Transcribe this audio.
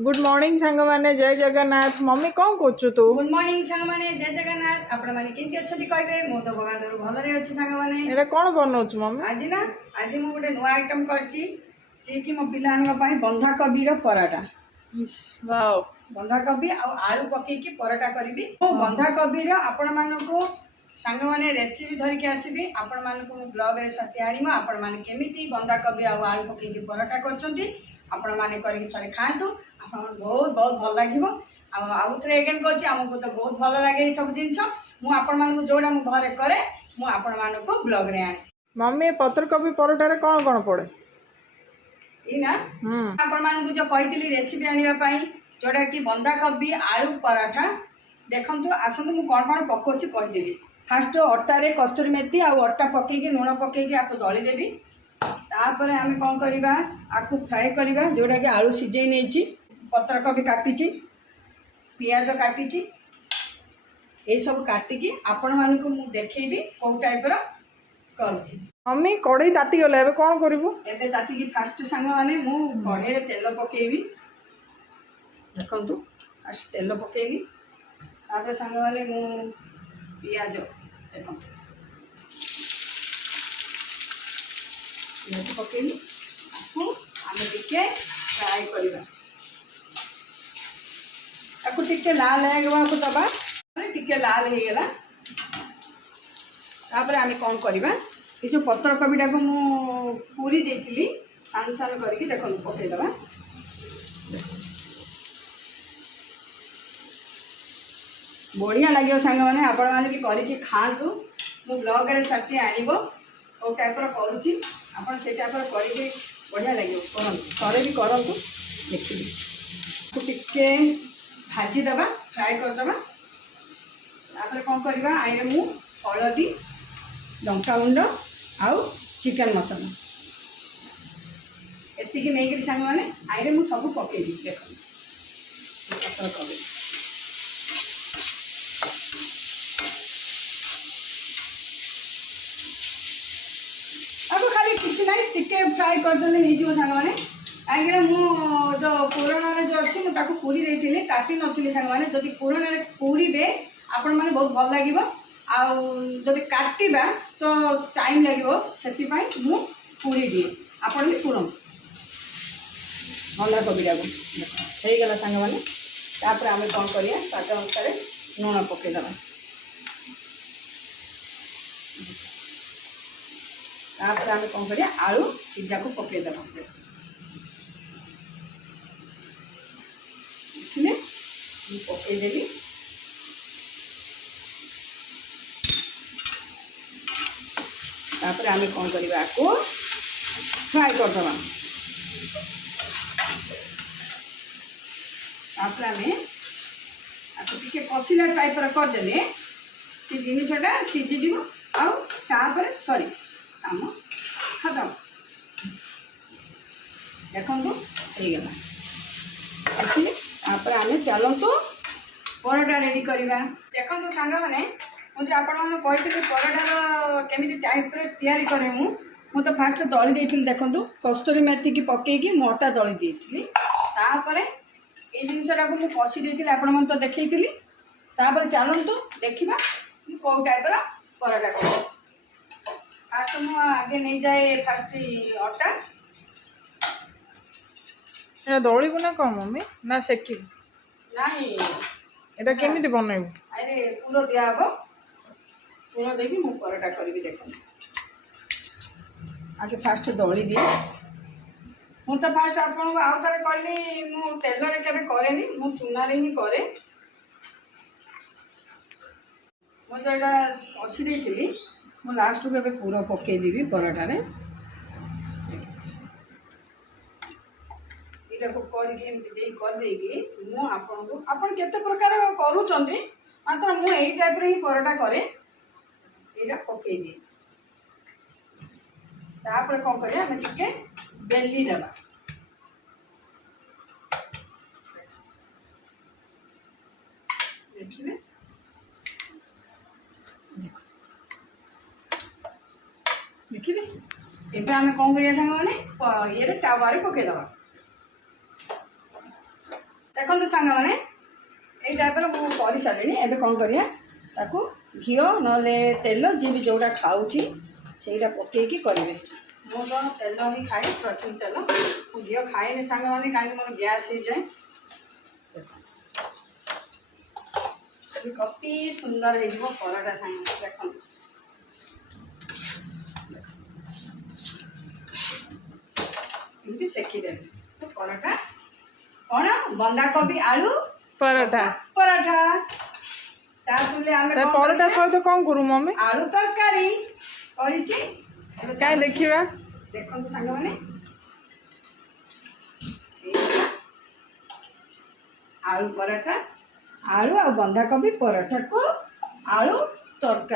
Good morning सांग माने जय जगन्नाथ। मम्मी कौन करछु तू? गुड मॉर्निंग सांग माने जय जगन्नाथ। आपण माने केंति अछथि कहबे मो तो भगवान भल रे अछि सांग माने। एटा कोन बनौछ मम्मी? आज मु गोटे नुआ आइटम करछि जे कि मो पिलानवा पई बंधा कोबी रो पराठा। वाओ। बंधा कोबी आ आलू पके की पराठा करबी। मो बंधा कोबी रो आपण मानको सांग माने रेसिपी धरि के आसीबी। आपण मानको ब्लॉग रे सत्य आनिमा आपण माने केमिति बंधा कोबी आ आलू पके की पराठा करछंती आपण माने करी थरे खांतु। आपण बहुत बहुत भल लागिवो। आउ थे एगेन कहूँ आमको तो बहुत भल लगे ये सब जिन मुझे जोड़ा मुझे घरे करे मुझे ब्लॉग रे आने। मम्मी पत्र कोबी परोटा कौन कौन पड़े? ना आपण जो कही रेसिपी आने जोड़ा कि बंधा कोबी आलू पराठा देखु आसतु मुझे कौन कौन पकाऊँ कहीदेवी। फास्ट अटारे कस्तूरी मेथी आ अटा पकईकि लुण पकईकि आपको दलीदेवी। तापर आम कौन करवा आपको फ्राए करवा जोड़ा कि आलू सीझे नहीं पत्र कोबी काटी पियाज काटी ये सब काटिकी आपण मानक मु देखैबी कौ टाइप रो करूची। मम्मी कढ़ई ताती गला एबे कोन करिवो? एबे ताती की फास्ट संग माने मु कढ़ई रे तेल पकेबी। देखंतु फास्ट तेल पकेबी तापर संग माने मु पियाज देखंतु पियाज पकेबी आपको आमे टिके फ्राई करबा। आपको टिके लाल होगा दबा टिके लाल हो गला। तापर आम कौन करवा ये जो पत्र कोबीटा को मु पूरी देती सान सान करके देख पकईदबा। बढ़िया लगे सांग मैंने आपण मैंने भी करके खातु। मु ब्लॉग रे साथी आनिबो ओ टाइप करुच्ची आपन से टाइप करके बढ़िया लगे करे भी करतु देखिए टिके भाजीदबा फ्राए करदबा। तापर कौन करवा आइए मु हलदी लंका गुंड आउ चिकन मसाला एतिकी नहीं सांग मैंने आइए मु सब पकेबी। देख पत्र कोबी आपको खाली किसी ना टिके फ्राए करदे हो सांग मैंने। कहीं जो पुराण जो अच्छी मुझे पूरी देती काटी नी सांग मैंने जदि पुराण पूरी दे आपण मैंने बहुत भल लगे आदि काटा तो टाइम लगे से मु पूरी दिए आपण भी पूरण बंधा कोबीटा को होगला सांग मैंने। तापर आम कौन करिया स्वाद अनुसार लुण पकईदबा। तापर आम कौन करिया आलू सीझा को पकईदबा। देखिले पकईदेवी तापर आम कौन करवा को फ्राए करदबा। तापर आम आपको टिके कसिला टाइप करदे से जिनटा सीझीज आपर सरी आम खत्म। देखो होगला देखिए तापर आम चलतु पराठा रेडी करवा। देखो सांग मैंने मुझे आपण कही पराठार केमी टाइप तैयारी करे मु तो फास्ट दली देती देखो कस्तूरी मेथी की पकईकि मु अटा दली देती। तापर ये जिनसा को कषि देती आपण मन तो देखी। तापर चलतु देखा कौ टाइप पराठा कर। फास्ट मु आगे नहीं जाए फास्ट अटा एटा दळिबो ना कौन मम्मी ना सेकी नहीं एटा केमिति बनैबो? अरे पूरा दिया हम पूरा देवी मु पराठा करी। देख आगे फास्ट दली दिए मु तो फास्ट आपको आउ थे कहली मु तेल रे केबे करेनी मु चूना रे ही करे। मु जो कषि देती मु लास्ट को एबे पूरा पकईदेवी पराठा रे। को करदेगी मुझे केते प्रकार करूँच मात्र मु यही टाइप रे ही पराठा करे ये पकई दिए। तापर कौन करें आम टिके बेली देवा। देखिए देखिए एबे आम कौन करिया सांग माने ये टावा रे पकईदबा। देखो सांग मैंने यही टाइप मुझे कर सारे एवं कौन करिया ताकू घीओ नले तेल जी भी जोटा खाऊँगी से पकईकि करेंगे मु तो तेल ही खाए प्रचुर तेल मु घी खाए सांग मैंने कहीं मोर गैस हो जाए कति सुंदर हो पराठा सांग देख एमती सेकीदेवी तो पराठा कौन बंधाकोबी आलू पराठा पराठा तापुले आमे तार पराठा सहित कौन करू मम्मी आलू तरकारी करिछि क्या देखिबा देखो सांग मैंने आलू पराठा आलू आ बंधाकोबी पराठा को आलू तरकारी।